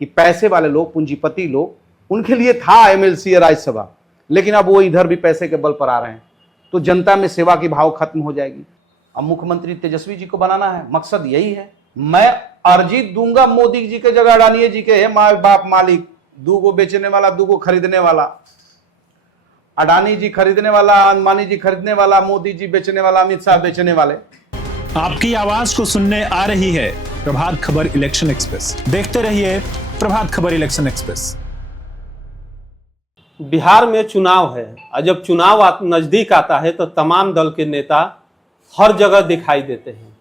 कि पैसे वाले लोग, पूंजीपति लोग, उनके लिए था एमएलसी या राज्यसभा, लेकिन अब वो इधर भी पैसे के बल पर आ रहे हैं, तो जनता में सेवा की भाव खत्म हो जाएगी। अब मुख्यमंत्री तेजस्वी जी को बनाना है, मकसद यही है। मैं अर्जी दूंगा मोदी जी के जगह अडानी जी के, है माँ बाप मालिक, दूगो बेचने वाला, दूगो खरीदने वाला, अडानी जी खरीदने वाला, अंबानी जी खरीदने वाला, मोदी जी बेचने वाला, अमित शाह बेचने वाले। आपकी आवाज को सुनने आ रही है प्रभात खबर इलेक्शन एक्सप्रेस। देखते रहिए प्रभात खबर इलेक्शन एक्सप्रेस। बिहार में चुनाव है और जब चुनाव नजदीक आता है तो तमाम दल के नेता हर जगह दिखाई देते हैं,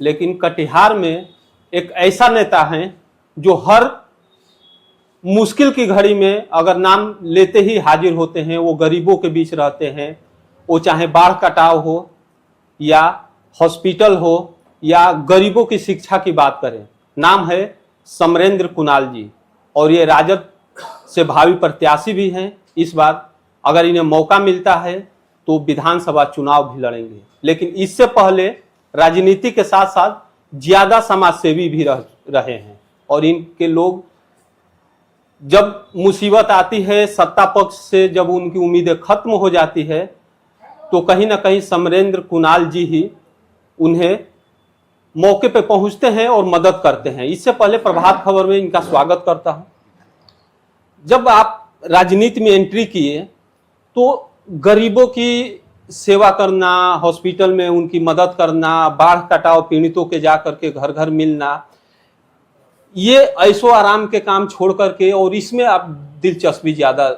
लेकिन कटिहार में एक ऐसा नेता है जो हर मुश्किल की घड़ी में अगर नाम लेते ही हाजिर होते हैं। वो गरीबों के बीच रहते हैं, वो चाहे बाढ़ कटाव हो या हॉस्पिटल हो या गरीबों की शिक्षा की बात करें। नाम है समरेंद्र कुणाल जी और ये राजद से भावी प्रत्याशी भी हैं। इस बार अगर इन्हें मौका मिलता है तो विधानसभा चुनाव भी लड़ेंगे, लेकिन इससे पहले राजनीति के साथ साथ ज्यादा समाजसेवी भी रहे हैं और इनके लोग जब मुसीबत आती है, सत्ता पक्ष से जब उनकी उम्मीदें खत्म हो जाती है, तो कहीं ना कहीं समरेंद्र कुणाल जी ही उन्हें मौके पे पहुंचते हैं और मदद करते हैं। इससे पहले प्रभात खबर में इनका स्वागत करता हूं। जब आप राजनीति में एंट्री किए तो गरीबों की सेवा करना, हॉस्पिटल में उनकी मदद करना, बाढ़ कटाव पीड़ितों के जा करके घर घर मिलना, ये ऐशो आराम के काम छोड़ करके और इसमें आप दिलचस्पी ज़्यादा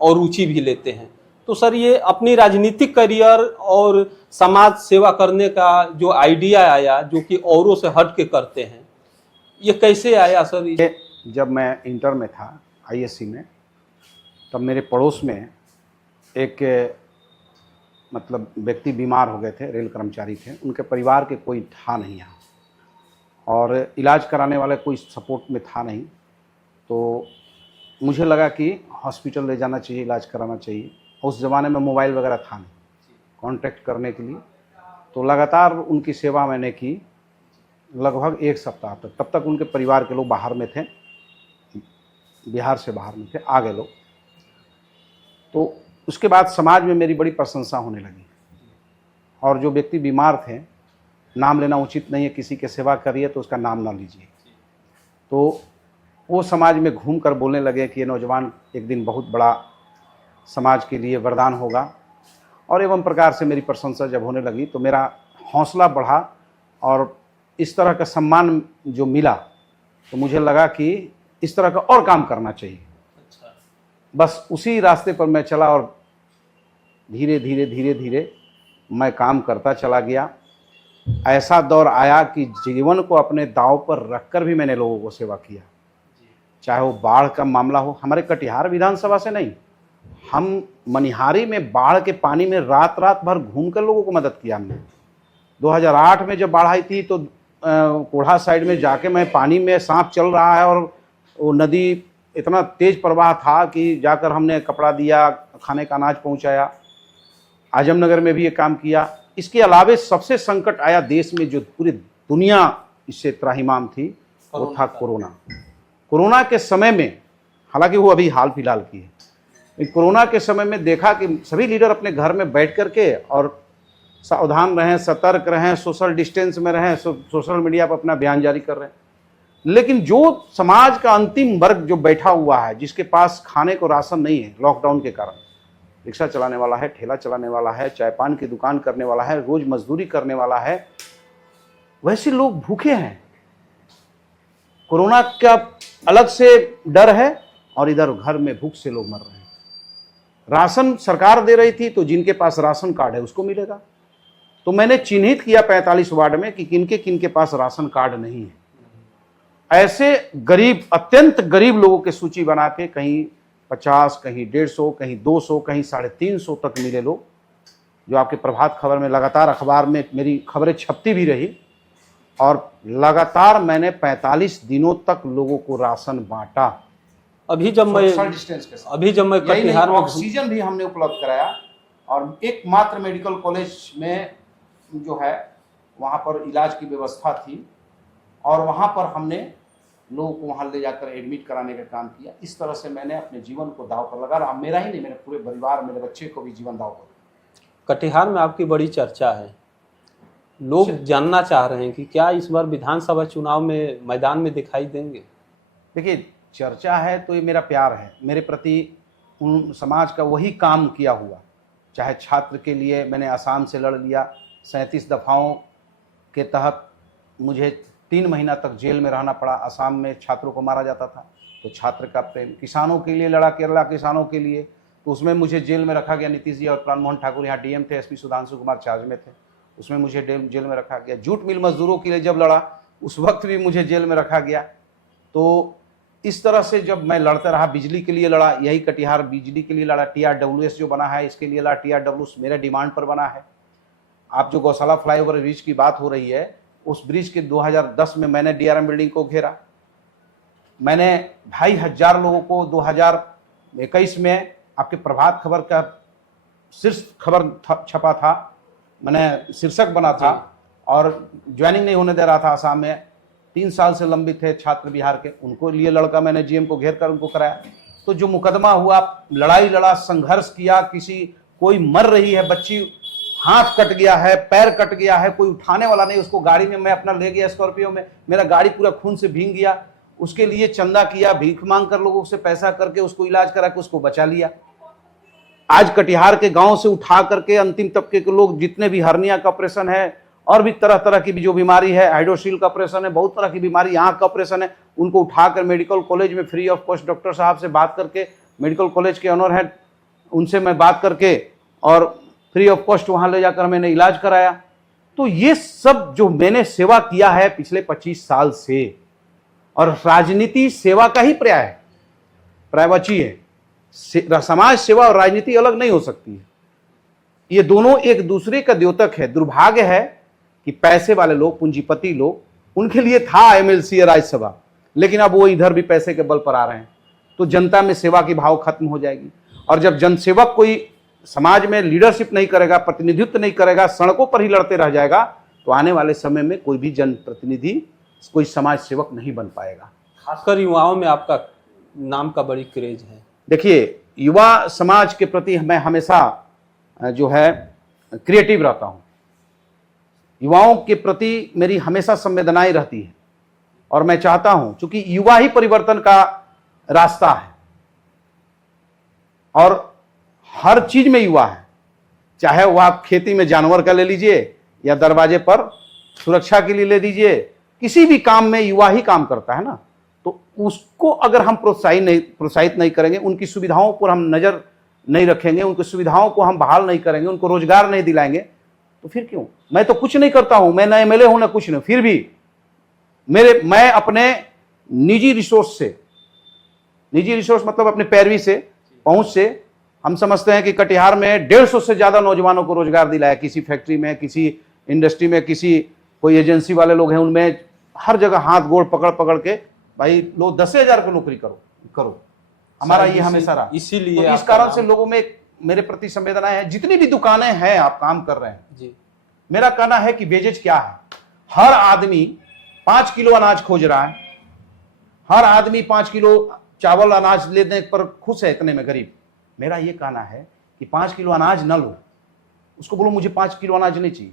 और रुचि भी लेते हैं। तो सर, ये अपनी राजनीतिक करियर और समाज सेवा करने का जो आइडिया आया, जो कि औरों से हट के करते हैं, ये कैसे आया सर? जब मैं इंटर में था आईएससी में, तब मेरे पड़ोस में एक मतलब व्यक्ति बीमार हो गए थे, रेल कर्मचारी थे, उनके परिवार के कोई था नहीं यहाँ और इलाज कराने वाले कोई सपोर्ट में था नहीं। तो मुझे लगा कि हॉस्पिटल ले जाना चाहिए, इलाज कराना चाहिए। उस ज़माने में मोबाइल वगैरह था नहीं कांटेक्ट करने के लिए, तो लगातार उनकी सेवा मैंने की लगभग 1 सप्ताह तक। तब तक उनके परिवार के लोग बाहर में थे, बिहार से बाहर में थे, आ गए लोग। तो उसके बाद समाज में मेरी बड़ी प्रशंसा होने लगी और जो व्यक्ति बीमार थे, नाम लेना उचित नहीं है, किसी के सेवा करिए तो उसका नाम ना लीजिए, तो वो समाज में घूम कर बोलने लगे कि ये नौजवान एक दिन बहुत बड़ा समाज के लिए वरदान होगा। और एवं प्रकार से मेरी प्रशंसा जब होने लगी तो मेरा हौसला बढ़ा और इस तरह का सम्मान जो मिला तो मुझे लगा कि इस तरह का और काम करना चाहिए। बस उसी रास्ते पर मैं चला और धीरे धीरे मैं काम करता चला गया। ऐसा दौर आया कि जीवन को अपने दांव पर रखकर भी मैंने लोगों को सेवा किया, चाहे वो बाढ़ का मामला हो। हमारे कटिहार विधानसभा से नहीं, हम मनिहारी में बाढ़ के पानी में रात भर घूमकर लोगों को मदद किया हमने। 2008 में जब बाढ़ आई थी तो कोढ़ा साइड में जाके मैं पानी में सांप चल रहा है और वो नदी इतना तेज प्रवाह था कि जाकर हमने कपड़ा दिया, खाने का अनाज पहुंचाया। आजमनगर में भी ये काम किया। इसके अलावे सबसे संकट आया देश में, जो पूरी दुनिया इससे त्राहिमाम थी, वो था कोरोना। कोरोना के समय में, हालांकि वो अभी हाल फिलहाल की है, कोरोना के समय में देखा कि सभी लीडर अपने घर में बैठ करके और सावधान रहें, सतर्क रहें, सोशल डिस्टेंस में रहें, सोशल मीडिया पर अपना बयान जारी कर रहे हैं। लेकिन जो समाज का अंतिम वर्ग जो बैठा हुआ है, जिसके पास खाने को राशन नहीं है लॉकडाउन के कारण, रिक्शा चलाने वाला है, ठेला चलाने वाला है, चाय पान की दुकान करने वाला है, रोज मजदूरी करने वाला है, वैसे लोग भूखे हैं। कोरोना का अलग से डर है और इधर घर में भूख से लोग मर रहे हैं। राशन सरकार दे रही थी तो जिनके पास राशन कार्ड है उसको मिलेगा। तो मैंने चिन्हित किया 45 वार्ड में कि किनके पास राशन कार्ड नहीं है। ऐसे गरीब, अत्यंत गरीब लोगों की सूची बना के कहीं 50, कहीं 150, कहीं 200, कहीं 350 तक मिले लोग, जो आपके प्रभात खबर में लगातार अखबार में मेरी खबरें छपती भी रही और लगातार मैंने 45 दिनों तक लोगों को राशन बांटा। अभी जब मैं कटिहार में ऑक्सीजन भी हमने उपलब्ध कराया और एकमात्र मेडिकल कॉलेज में जो है वहाँ पर इलाज की व्यवस्था थी और वहाँ पर हमने लोगों को वहाँ ले जाकर एडमिट कराने का काम किया। इस तरह से मैंने अपने जीवन को दाव पर लगा, और मेरा ही नहीं, मेरे पूरे परिवार, मेरे बच्चे को भी जीवन दाव पर। कटिहार में आपकी बड़ी चर्चा है, लोग जानना चाह रहे हैं कि क्या इस बार विधानसभा चुनाव में मैदान में दिखाई देंगे? देखिए, चर्चा है तो ये मेरा प्यार है मेरे प्रति, उन समाज का वही काम किया हुआ। चाहे छात्र के लिए मैंने आसाम से लड़ लिया, 37 दफ़ाओं के तहत मुझे 3 महीना तक जेल में रहना पड़ा। आसाम में छात्रों को मारा जाता था तो छात्र का प्रेम। किसानों के लिए लड़ा, केरला किसानों के लिए, तो उसमें मुझे जेल में रखा गया। नीतीश जी और प्राण मोहन ठाकुर यहाँ डीएम थे, एसपी सुधांशु कुमार चार्ज में थे, उसमें मुझे जेल में रखा गया। जूट मिल मजदूरों के लिए जब लड़ा उस वक्त भी मुझे जेल में रखा गया। तो इस तरह से जब मैं लड़ता रहा, बिजली के लिए लड़ा, यही कटिहार बिजली के लिए लड़ा। TRWS जो बना है इसके लिए लड़ा, TRWS मेरे डिमांड पर बना है। आप जो गौशाला फ्लाईओवर ब्रिज की बात हो रही है, उस ब्रिज के 2010 में मैंने DRM बिल्डिंग को घेरा। मैंने 2,500 लोगों को 2021 में आपके प्रभात खबर का शीर्ष खबर छपा था, मैंने शीर्षक बना था, और ज्वाइनिंग नहीं होने दे रहा था आसाम में। 3 साल से लंबित थे छात्र बिहार के, उनको लिए लड़का मैंने GM को घेर कर उनको कराया। तो जो मुकदमा हुआ, लड़ाई लड़ा, संघर्ष किया, कोई मर रही है बच्ची, हाथ कट गया है, पैर कट गया है, कोई उठाने वाला नहीं, उसको गाड़ी में मैं अपना ले गया स्कॉर्पियो में, मेरा गाड़ी पूरा खून से भीग गया। उसके लिए चंदा किया, भीख मांग कर लोगों से पैसा करके उसको इलाज करा के उसको बचा लिया। आज कटिहार के गांव से उठा करके अंतिम तबके के लोग, जितने भी हर्निया का ऑपरेशन है और भी तरह तरह की भी जो बीमारी है, हाइड्रोसील का ऑपरेशन है, बहुत तरह की बीमारी, आंख का ऑपरेशन है, उनको उठाकर मेडिकल कॉलेज में फ्री ऑफ कॉस्ट डॉक्टर साहब से बात करके, मेडिकल कॉलेज के ऑनर हैं उनसे मैं बात करके और फ्री ऑफ कॉस्ट वहां ले जाकर मैंने इलाज कराया। तो ये सब जो मैंने सेवा किया है पिछले 25 साल से, और राजनीति सेवा का ही पर्यायवाची है। समाज सेवा और राजनीति अलग नहीं हो सकती है, ये दोनों एक दूसरे का द्योतक है। दुर्भाग्य है कि पैसे वाले लोग, पूंजीपति लोग, उनके लिए था MLC या राज्यसभा, लेकिन अब वो इधर भी पैसे के बल पर आ रहे हैं, तो जनता में सेवा की भाव खत्म हो जाएगी। और जब जनसेवक कोई समाज में लीडरशिप नहीं करेगा, प्रतिनिधित्व नहीं करेगा, सड़कों पर ही लड़ते रह जाएगा, तो आने वाले समय में कोई भी जनप्रतिनिधि, कोई समाज सेवक नहीं बन पाएगा। खासकर युवाओं में आपका नाम का बड़ी क्रेज है। देखिए, युवा समाज के प्रति मैं हमेशा जो है क्रिएटिव रहता हूं। युवाओं के प्रति मेरी हमेशा संवेदनाएं रहती है, और मैं चाहता हूं, क्योंकि युवा ही परिवर्तन का रास्ता है, और हर चीज में युवा है। चाहे वो आप खेती में जानवर का ले लीजिए, या दरवाजे पर सुरक्षा के लिए ले लीजिए, किसी भी काम में युवा ही काम करता है ना। तो उसको अगर हम प्रोत्साहित नहीं करेंगे, उनकी सुविधाओं पर हम नजर नहीं रखेंगे, उनकी सुविधाओं को हम बहाल नहीं करेंगे, उनको रोजगार नहीं दिलाएंगे, तो फिर क्यों? मैं तो कुछ नहीं करता हूं, मैं ना MLA हूं ना कुछ नहीं, फिर भी मैं अपने निजी रिसोर्स मतलब अपने पैरवी से, पहुंच से, हम समझते हैं कि कटिहार में 150 से ज्यादा नौजवानों को रोजगार दिलाया। किसी फैक्ट्री में, किसी इंडस्ट्री में, कोई एजेंसी वाले लोग हैं, उनमें हर जगह हाथ गोड़ पकड़ पकड़ के, भाई लो 10,000 की नौकरी करो। हमारा ये हमेशा रहा। इसीलिए तो इस कारण से लोगों में मेरे प्रति संवेदनाएं हैं। जितनी भी दुकानें हैं, आप काम कर रहे हैं जी, मेरा कहना है कि वेजेज क्या है। हर आदमी 5 किलो अनाज खोज रहा है, हर आदमी 5 किलो चावल अनाज लेने पर खुश है, इतने में गरीब। मेरा ये कहना है कि 5 किलो अनाज न लो, उसको बोलो मुझे 5 किलो अनाज नहीं चाहिए,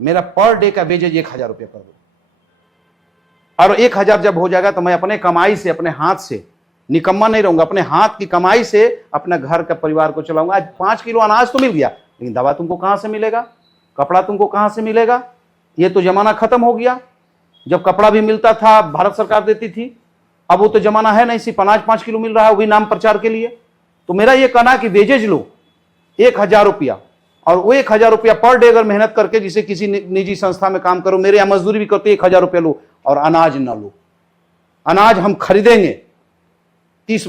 मेरा पर डे का वेजेज 1,000 रुपया कर दो। और 1,000 जब हो जाएगा तो मैं अपने कमाई से, अपने हाथ से, निकम्मा नहीं रहूंगा, अपने हाथ की कमाई से अपना घर का परिवार को चलाऊंगा। आज 5 किलो अनाज तो मिल गया, लेकिन दवा तुमको कहां से मिलेगा, कपड़ा तुमको कहां से मिलेगा? ये तो जमाना खत्म हो गया। जब कपड़ा भी मिलता था भारत सरकार देती थी, अब वो तो जमाना है नहीं, सिर्फ अनाज 5 किलो मिल रहा है, वो भी नाम प्रचार के लिए। तो मेरा ये कहना है कि वेजेज लो 1,000 रुपया, और वो 1,000 रुपया पर डे अगर मेहनत करके, जिसे किसी निजी संस्था में काम करो, मेरे यहाँ मजदूरी भी करते, 1,000 रुपया लो, और अनाज न लो। अनाज हम खरीदेंगे, 30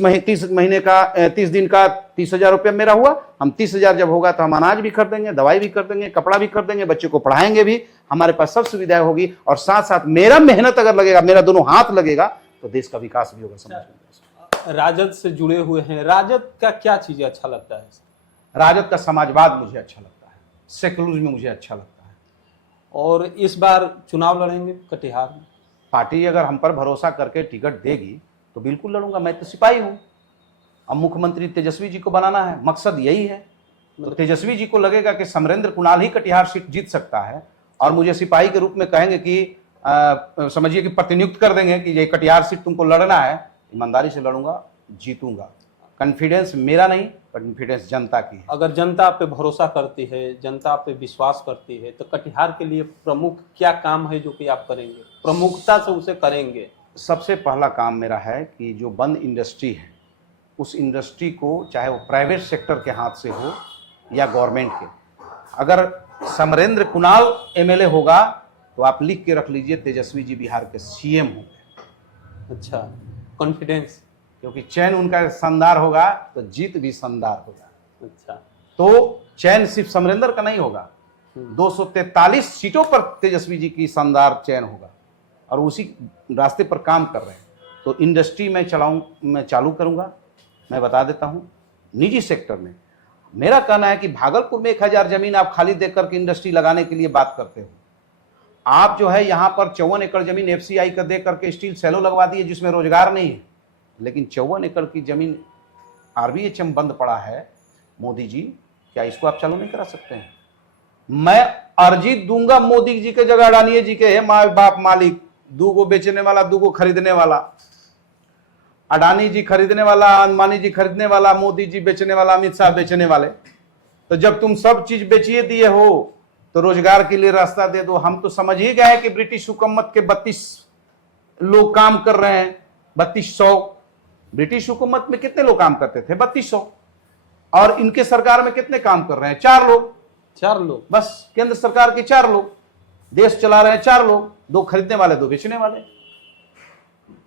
महीने का 30 दिन का 30,000 रुपया मेरा हुआ, हम 30,000 जब होगा तो हम अनाज भी खरीदेंगे, दवाई भी खरीदेंगे, कपड़ा भी खरीदेंगे, बच्चे को पढ़ाएंगे भी, हमारे पास सब सुविधाएं होगी, और साथ साथ मेरा मेहनत अगर लगेगा, मेरा दोनों हाथ लगेगा, तो देश का विकास भी होगा, समाज में। राजद से जुड़े हुए हैं, राजद का क्या चीज अच्छा लगता है? राजद का समाजवाद मुझे अच्छा लगता है, सेकुलरिज्म मुझे अच्छा लगता है। और इस बार चुनाव लड़ेंगे कटिहार में? पार्टी अगर हम पर भरोसा करके टिकट देगी तो बिल्कुल लड़ूंगा, मैं तो सिपाही हूँ। अब मुख्यमंत्री तेजस्वी जी को बनाना है, मकसद यही है। तो तेजस्वी जी को लगेगा कि समरेंद्र कुणाल ही कटिहार सीट जीत सकता है और मुझे सिपाही के रूप में कहेंगे कि समझिए कि प्रतिनियुक्त कर देंगे कि ये कटिहार सीट तुमको लड़ना है, ईमानदारी से लड़ूंगा, जीतूंगा। कॉन्फिडेंस मेरा नहीं, कॉन्फिडेंस जनता की है। अगर जनता आप पे भरोसा करती है, जनता आप पे विश्वास करती है, तो कटिहार के लिए प्रमुख क्या काम है जो कि आप करेंगे, प्रमुखता से उसे करेंगे? सबसे पहला काम मेरा है कि जो बंद इंडस्ट्री है उस इंडस्ट्री को, चाहे वो प्राइवेट सेक्टर के हाथ से हो या गवर्नमेंट के, अगर समरेंद्र कुणाल एमएलए होगा तो आप लिख के रख लीजिए तेजस्वी जी बिहार के सीएम होंगे। अच्छा, कॉन्फिडेंस, क्योंकि चयन उनका शानदार होगा तो जीत भी शानदार होगा। अच्छा, तो चयन सिर्फ समरेंद्र का नहीं होगा, 243 सीटों पर तेजस्वी जी की शानदार चयन होगा और उसी रास्ते पर काम कर रहे हैं। तो इंडस्ट्री मैं चालू करूंगा। मैं बता देता हूं, निजी सेक्टर में मेरा कहना है कि भागलपुर में 1000 जमीन आप खाली देकर के इंडस्ट्री लगाने के लिए बात करते हो। आप जो है यहाँ पर 54 एकड़ जमीन एफसीआई का दे करके स्टील सेलो लगवा दिए जिसमें रोजगार नहीं है, लेकिन 54 एकड़ की जमीन आरबीएचएम बंद पड़ा है। मोदी जी, क्या इसको आप चालू नहीं करा सकते हैं? मैं अर्जी दूंगा मोदी जी के जगह अडानी जी के, माँ बाप मालिक, 2 गो बेचने वाला, 2 गो खरीदने वाला। अडानी जी खरीदने वाला, अंबानी जी खरीदने वाला, मोदी जी बेचने वाला, अमित शाह बेचने वाले। तो जब तुम सब चीज बेचिए दिए हो तो रोजगार के लिए रास्ता दे दो। हम तो समझ ही गए कि ब्रिटिश हुकूमत के 32 लोग काम कर रहे हैं, 3200। ब्रिटिश हुकूमत में कितने लोग काम करते थे? 3200। और इनके सरकार में कितने काम कर रहे हैं? 4 लोग। 4 लोग बस, केंद्र सरकार के 4 लोग देश चला रहे हैं। 4 लोग, 2 खरीदने वाले, 2 बेचने वाले।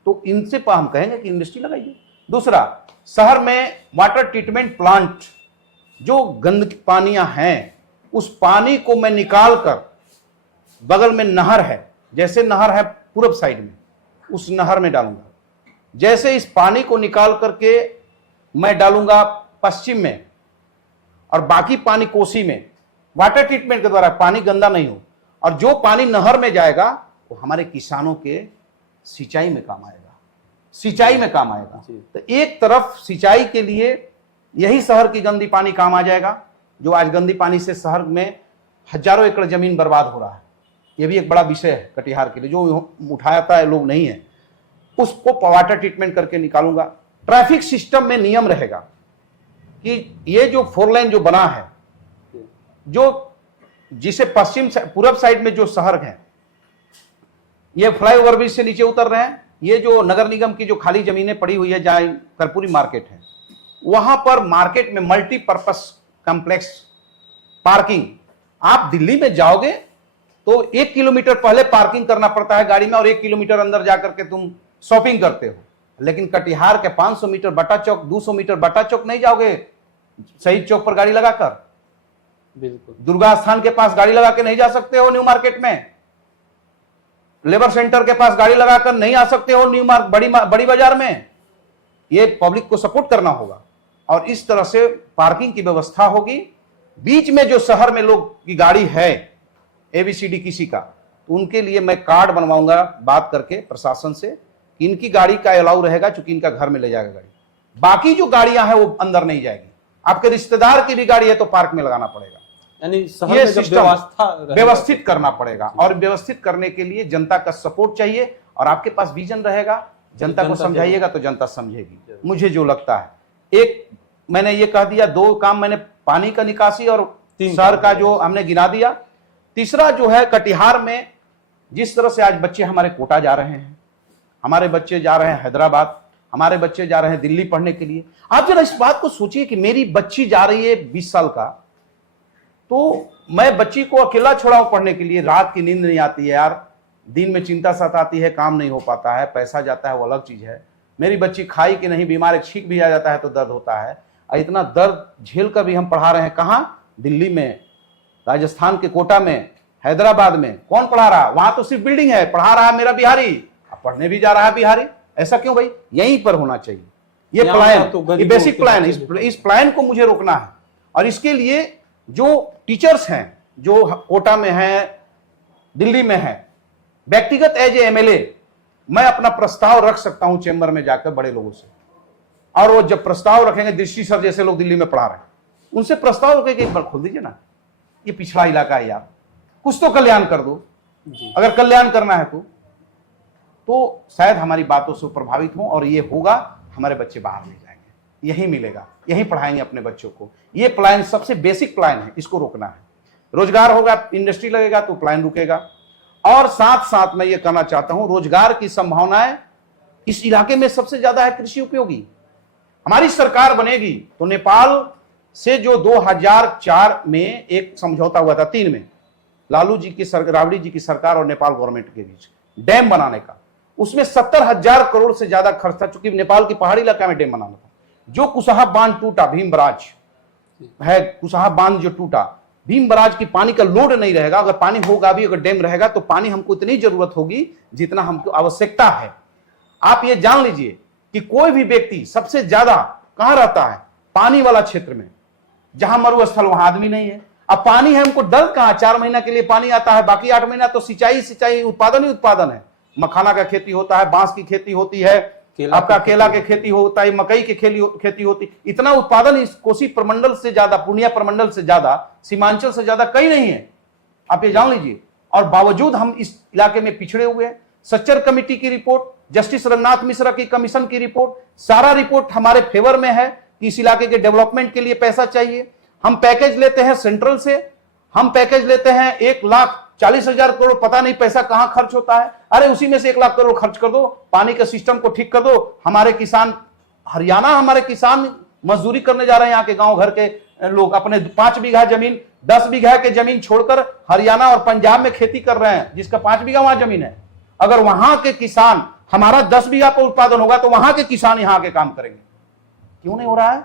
तो इनसे हम कहेंगे कि इंडस्ट्री लगाइए। दूसरा, शहर में वाटर ट्रीटमेंट प्लांट, जो गंदगी पानियां हैं उस पानी को मैं निकाल कर, बगल में नहर है, जैसे नहर है पूरब साइड में, उस नहर में डालूंगा। जैसे इस पानी को निकाल करके मैं डालूंगा पश्चिम में और बाकी पानी कोसी में, वाटर ट्रीटमेंट के द्वारा पानी गंदा नहीं हो, और जो पानी नहर में जाएगा वो हमारे किसानों के सिंचाई में काम आएगा, सिंचाई में काम आएगा। तो एक तरफ सिंचाई के लिए यही शहर की गंदी पानी काम आ जाएगा, जो आज गंदी पानी से शहर में हजारों एकड़ जमीन बर्बाद हो रहा है। ये भी एक बड़ा विषय है कटिहार के लिए, जो उठाता है लोग नहीं है, उसको वाटर ट्रीटमेंट करके निकालूंगा। ट्रैफिक सिस्टम में नियम रहेगा कि ये जो 4 लेन जो बना है, जो जिसे पश्चिम पूरब साइड में जो शहर है, ये फ्लाईओवर ब्रिज से नीचे उतर रहे हैं, ये जो नगर निगम की जो खाली जमीनें पड़ी हुई है जहां कर्पूरी मार्केट है, वहां पर मार्केट में मल्टीपर्पस कॉम्प्लेक्स पार्किंग। आप दिल्ली में जाओगे तो 1 किलोमीटर पहले पार्किंग करना पड़ता है गाड़ी में और 1 किलोमीटर अंदर जाकर के तुम शॉपिंग करते हो। लेकिन कटिहार के 500 मीटर बटा चौक, 200 मीटर बटा चौक नहीं जाओगे शहीद चौक पर गाड़ी लगाकर। बिल्कुल, दुर्गा स्थान के पास गाड़ी लगा के नहीं जा सकते हो न्यू मार्केट में। लेबर सेंटर के पास गाड़ी लगाकर नहीं आ सकते हो न्यू बड़ी बाजार में। ये पब्लिक को सपोर्ट करना होगा और इस तरह से पार्किंग की व्यवस्था होगी। बीच में जो शहर में लोग की गाड़ी है एबीसीडी किसी का, तो उनके लिए मैं कार्ड बनवाऊंगा बात करके प्रशासन से कि इनकी गाड़ी का अलाउ रहेगा, चूंकि इनका घर में ले जाएगा गाड़ी। बाकी जो गाड़ियां हैं वो अंदर नहीं जाएगी। आपके रिश्तेदार की भी गाड़ी है तो पार्क में लगाना पड़ेगा। यानी शहर ये में जब सिस्टम व्यवस्थित करना पड़ेगा और व्यवस्थित करने के लिए जनता का सपोर्ट चाहिए और आपके पास विजन रहेगा। जनता को समझाइएगा तो जनता समझेगी, मुझे जो लगता है। एक मैंने ये कह दिया, 2 काम मैंने पानी का निकासी और शहर का जो हमने गिना दिया। तीसरा जो है, कटिहार में जिस तरह से आज बच्चे हमारे कोटा जा रहे हैं, हमारे बच्चे जा रहे हैं हैदराबाद, हमारे बच्चे जा रहे हैं दिल्ली पढ़ने के लिए। आप जरा इस बात को सोचिए कि मेरी बच्ची जा रही है 20 साल का, तो मैं बच्ची को अकेला छोड़ा हूं पढ़ने के लिए। रात की नींद नहीं आती है यार, दिन में चिंता सताती है, काम नहीं हो पाता है, पैसा जाता है, वो अलग चीज है। मेरी बच्ची खाई कि नहीं, बीमार, एक छींक भी आ जाता है तो दर्द होता है। और इतना दर्द झेल कर भी हम पढ़ा रहे हैं। कहाँ? दिल्ली में, राजस्थान के कोटा में, हैदराबाद में। कौन पढ़ा रहा? वहां तो सिर्फ बिल्डिंग है, पढ़ा रहा है मेरा बिहारी, पढ़ने भी जा रहा है बिहारी। ऐसा क्यों भाई? यहीं पर होना चाहिए ये प्लान, ये बेसिक प्लान। इस प्लान को मुझे रोकना है और इसके लिए जो टीचर्स हैं, जो कोटा में हैं, दिल्ली में हैं, व्यक्तिगत एज ए एमएलए मैं अपना प्रस्ताव रख सकता हूं चेंबर में जाकर बड़े लोगों से, और वो जब प्रस्ताव रखेंगे, दृष्टि सर जैसे लोग दिल्ली में पढ़ा रहे हैं, उनसे प्रस्ताव रखेंगे एक बार खोल दीजिए ना, ये पिछड़ा इलाका है यार, कुछ तो कल्याण कर दो। अगर कल्याण करना है तो शायद हमारी बातों से प्रभावित हो, और ये होगा, हमारे बच्चे बाहर नहीं जाएंगे, यही मिलेगा, यही पढ़ाएंगे अपने बच्चों को। ये प्लान सबसे बेसिक प्लान है, इसको रोकना है। रोजगार होगा, इंडस्ट्री लगेगा तो प्लान रुकेगा। और साथ साथ मैं ये कहना चाहता हूं, रोजगार की संभावनाएं इस इलाके में सबसे ज्यादा है कृषि उपयोगी। हमारी सरकार बनेगी तो नेपाल से जो 2004 में एक समझौता हुआ था, 3 में, लालू जी की राबड़ी जी की सरकार और नेपाल गवर्नमेंट के बीच डैम बनाने का, उसमें 70,000 करोड़ से ज्यादा खर्च था, चूंकि नेपाल की पहाड़ी इलाका में डैम बनाना था। जो कुशहा बांध टूटा, भीमबराज है, कुशहा बांध जो टूटा, भीमबराज की पानी का लोड नहीं रहेगा। अगर पानी होगा भी, अगर डैम रहेगा तो पानी हमको इतनी जरूरत होगी जितना हमको आवश्यकता है। आप ये जान लीजिए कि कोई भी व्यक्ति सबसे ज्यादा कहां रहता है, पानी वाला क्षेत्र में, जहां मरुस्थल वहां आदमी नहीं है। अब पानी है, हमको डर कहां, 4 महीना के लिए पानी आता है, बाकी 8 महीना तो सिंचाई उत्पादन ही उत्पादन है। मखाना का खेती होता है, बांस की खेती होती है, आपका केला के खेती होता है, मकई की खेती होती। इतना उत्पादन इस कोसी प्रमंडल से ज्यादा, पूर्णिया प्रमंडल से ज्यादा, सीमांचल से ज्यादा कहीं नहीं है, आप ये जान लीजिए। और बावजूद हम इस इलाके में पिछड़े हुए हैं। सच्चर कमेटी की रिपोर्ट, जस्टिस रघुनाथ मिश्रा की कमीशन की रिपोर्ट, सारा रिपोर्ट हमारे फेवर में है कि इस इलाके के डेवलपमेंट के लिए पैसा चाहिए। हम पैकेज लेते हैं सेंट्रल से, हम पैकेज लेते हैं 1,40,000 करोड़, पता नहीं पैसा कहां खर्च होता है। अरे उसी में से 1 लाख करोड़ खर्च कर दो, पानी के सिस्टम को ठीक कर दो। हमारे किसान, हरियाणा हमारे किसान मजदूरी करने जा रहे हैं, यहाँ के गांव घर के लोग अपने 5 बीघा जमीन, 10 बीघा के जमीन छोड़कर हरियाणा और पंजाब में खेती कर रहे हैं, जिसका 5 बीघा वहां जमीन है। अगर वहां के किसान, हमारा 10 बीघा पर उत्पादन होगा तो वहां के किसान यहाँ के काम करेंगे। क्यों नहीं हो रहा है?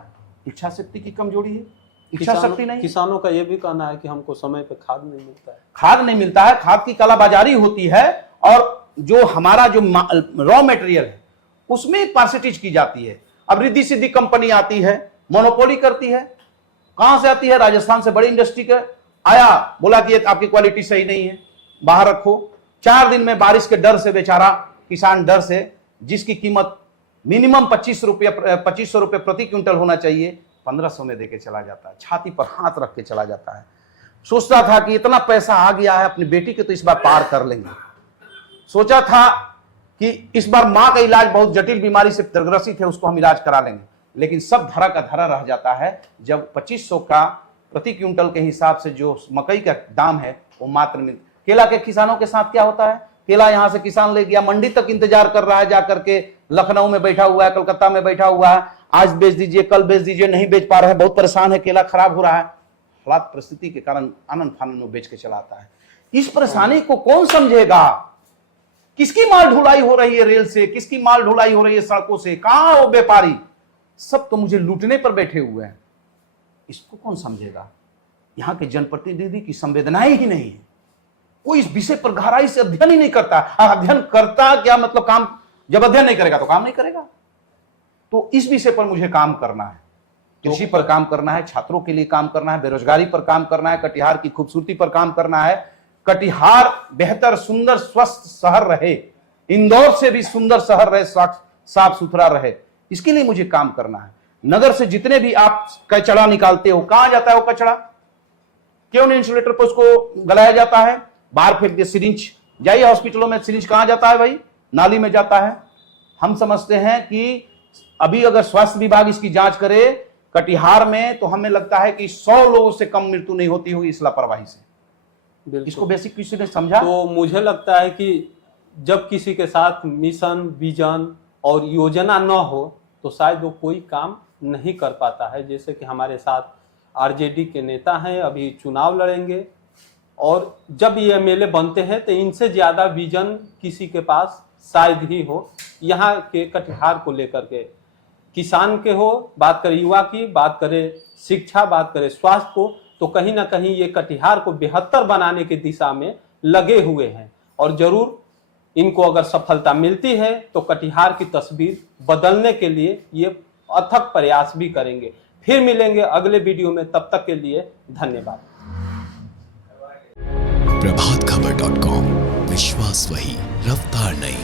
इच्छा शक्ति की कमजोरी है, इच्छा शक्ति नहीं। किसानों का यह भी कहना है कि हमको समय पे खाद नहीं मिलता है, खाद नहीं मिलता है, खाद की कालाबाजारी होती है, और जो हमारा जो रॉ मटेरियल है उसमें परसेंटेज की जाती है। अब रिद्धि सिद्धि कंपनी आती है, मोनोपोली करती है। कहां से आती है? राजस्थान से बड़ी इंडस्ट्री का आया, बोला कि आपकी क्वालिटी सही नहीं है, बाहर रखो। 4 दिन में बारिश के डर से बेचारा किसान, डर से, जिसकी कीमत मिनिमम 2500 रुपये प्रति क्विंटल होना चाहिए, 1500 में देके चला जाता है, छाती पर हाथ रख के चला जाता है। सोचता था कि इतना पैसा आ गया है अपनी बेटी के तो इस बार पार कर लेंगे। सोचा था कि इस बार मां का इलाज बहुत जटिल बीमारी से ग्रसित है, उसको हम इलाज करा लेंगे, लेकिन सब धरा का धरा रह जाता है जब 2500 का प्रति क्विंटल के हिसाब से जो मकई का दाम है वो मात्र मिल। केला के किसानों के साथ क्या होता है? केला यहां से किसान ले गया, मंडी तक इंतजार कर रहा है, जाकर के लखनऊ में बैठा हुआ है, कलकत्ता में बैठा हुआ है, आज बेच दीजिए, कल बेच दीजिए, नहीं बेच पा रहे हैं, बहुत परेशान है, केला खराब हो रहा है। हालात परिस्थिति के कारण आनंद फानंद में बेच के चलाता है। इस परेशानी को कौन समझेगा? किसकी माल ढुलाई हो रही है रेल से, किसकी माल ढुलाई हो रही है सड़कों से, कहां वो व्यापारी? सब तो मुझे लूटने पर बैठे हुए हैं। इसको कौन समझेगा? यहां के जनप्रतिनिधि की संवेदनाएं ही नहीं है, कोई इस विषय पर गहराई से अध्ययन ही नहीं करता। अध्ययन करता क्या मतलब? काम, जब अध्ययन नहीं करेगा तो काम नहीं करेगा। तो इस विषय पर मुझे काम करना है, कृषि पर काम करना है, छात्रों के लिए काम करना है, बेरोजगारी पर काम करना है, कटिहार की खूबसूरती पर काम करना है। कटिहार बेहतर, सुंदर, स्वस्थ शहर रहे, इंदौर से भी सुंदर शहर रहे, साफ सुथरा रहे, इसके लिए मुझे काम करना है। नगर से जितने भी आप कचरा निकालते हो, कहां जाता है वो कचरा? क्यों नहीं इंसुलेटर पर उसको गलाया जाता है? बाहर फेंक दे। सिरिंज, जाइए हॉस्पिटलों में, सिरिंज कहां जाता है भाई? नाली में जाता है। हम समझते हैं कि अभी अगर स्वास्थ्य विभाग इसकी जांच करे कटिहार में, तो हमें लगता है कि 100 लोगों से कम मृत्यु नहीं होती होगी इस लापरवाही से। इसको बेसिक किसी ने समझा? तो मुझे लगता है कि जब किसी के साथ मिशन, विजन और योजना न हो तो शायद वो कोई काम नहीं कर पाता है। जैसे कि हमारे साथ आरजेडी के नेता हैं, अभी चुनाव लड़ेंगे, और जब ये एमएलए बनते हैं तो इनसे ज्यादा विजन किसी के पास शायद ही हो। यहाँ के कटिहार को लेकर के, किसान के हो, बात करें युवा की, बात करें शिक्षा, बात करें स्वास्थ्य को, तो कहीं ना कहीं ये कटिहार को बेहतर बनाने की दिशा में लगे हुए हैं। और जरूर इनको अगर सफलता मिलती है तो कटिहार की तस्वीर बदलने के लिए ये अथक प्रयास भी करेंगे। फिर मिलेंगे अगले वीडियो में, तब तक के लिए धन्यवाद। प्रभातखबर.com, विश्वास वही, रफ्तार नहीं।